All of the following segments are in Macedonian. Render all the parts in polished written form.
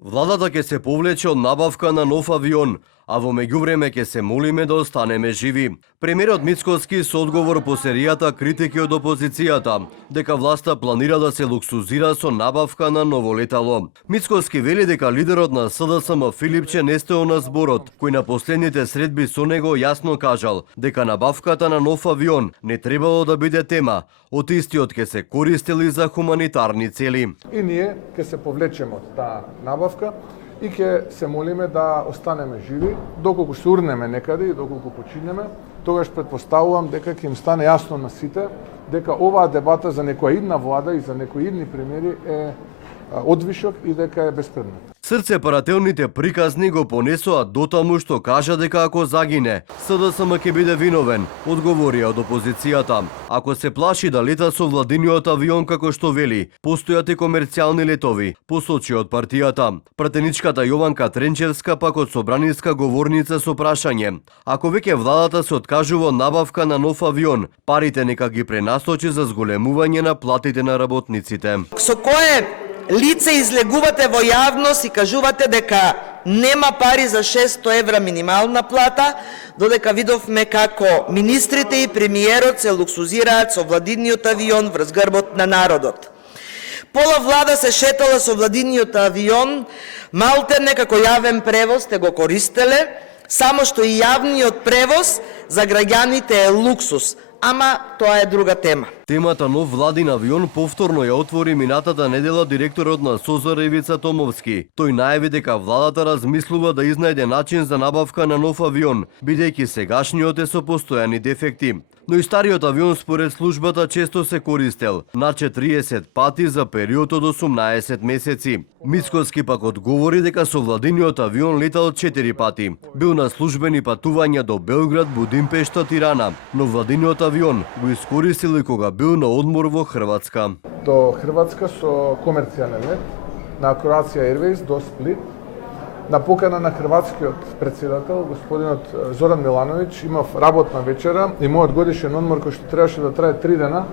Владата ќе се повлече од набавка на нов авион, а во меѓувреме ќе се молиме да останеме живи. Премиерот Мицкоски со одговор по серијата критики од опозицијата дека власта планира да се луксузира со набавка на ново летало. Мицкоски вели дека лидерот на СДСМ Филипче не стоел на зборот, кој на последните средби со него јасно кажал дека набавката на нов авион не требало да биде тема, од истиот ќе се користели за хуманитарни цели. И ние ќе се повлечеме од таа набавка и ќе се молиме да останеме живи, доколку се урнеме некаде и доколку починеме, тогаш претпоставувам дека ќе им стане јасно на сите дека оваа дебата за некоја идна влада и за некои идни премиери е одвишок и дека е беспредметна. Срцепарателните приказни го понесоа дотаму што кажа дека ако загине, СДСМ ќе биде виновен, одговорија од опозицијата. Ако се плаши да лета со владиниот авион како што вели, постојат и комерцијални летови, посочи од партијата. Пратеничката Јованка Тренчевска пак од собраниска говорница со прашање: ако веќе владата се откажува од набавка на нов авион, парите нека ги пренасочи за зголемување на платите на работниците. Со кое лице излегувате во јавност и кажувате дека нема пари за 600 евра минимална плата, додека видовме како министрите и премиерот се луксузираат со владиниот авион врз грбот на народот. Пола влада се шетала со владиниот авион, малтене како јавен превоз те го користеле, само што и јавниот превоз за граѓаните е луксус. Ама тоа е друга тема. Темата нов владин авион повторно ја отвори минатата недела директорот на СОЗР Ивица Томовски. Тој најави дека владата размислува да изнајде начин за набавка на нов авион, бидејќи сегашниот е со постојани дефекти. Но и стариот авион според службата често се користел, на 40 пати за период од 18 месеци. Мицкоски пак одговори дека со владиниот авион летал 4 пати. Бил на службени патувања до Белград, Будимпешта, Тирана, но владиниот авион го искористил и кога бил на одмор во Хрватска. До Хрватска со комерцијален лет на Croatia Airways до Сплит. На покана на хрватскиот председател, господинот Зоран Милановиќ, имав работна вечера и мојот годишен одмор кој што требаше да трае 3 дена,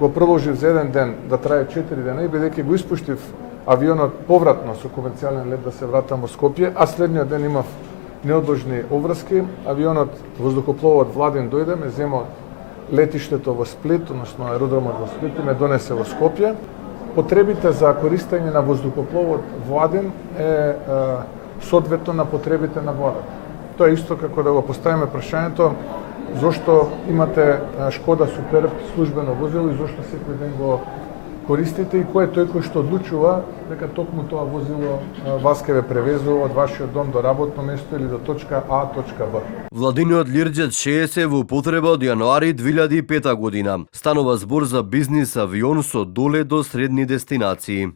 го продолжив за еден ден да трае 4 дена и бидејќи го испуштив авионот повратно со комерцијален лет да се вратам во Скопје, а следниот ден имав неодложни обврски, авионот воздухопловот Владин дојде, ме зема летиштето во Сплит, односно аеродромот во Сплит и ме донесе во Скопје. Потребите за користење на воздухопловот Владин е соодветно на потребите на владата. Тоа е исто како да го поставиме прашањето зошто имате Шкода Суперб службено возило и зошто секој ден го користите и кој е тој кој што одлучува дека токму тоа возило вас ке ве превезува од вашиот дом до работно место или до точка А, точка Б. Владиниот Лирџет 60 во употреба од јануари 2005 година. Станува збор за бизнис авион со долет до средни дестинации.